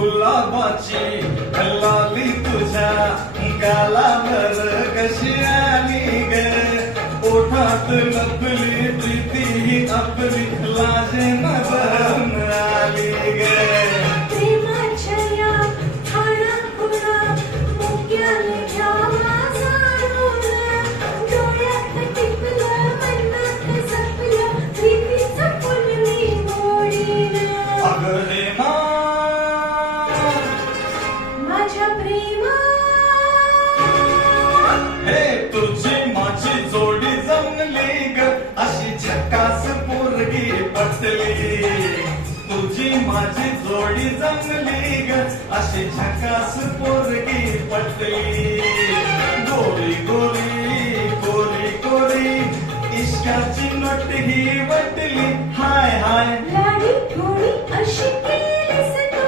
गुलाबाची लाली तुझ्या गालावर कशी आली ग ओठात लपली प्रीती ही आपली लाजेन भरून आली ग प्रेमाच्या या ठाणापुरा मुक्याने घ्यावा जाणून डोळ्यात टिपलं मनात जपलं प्रीतीचं फुल मी मोडीन अगं रे मा माझ्या प्रेमा हे तुझी माझी जोडी जमली ग अशी झकास पोरगी पटली तुझी माझी जोडी जमली ग अशी झकास पोरगी पटली गोरी गोरी गोरी गोरी इश्काची नोट ही वटली हाय हाय लाडी गोडी अशी केलीस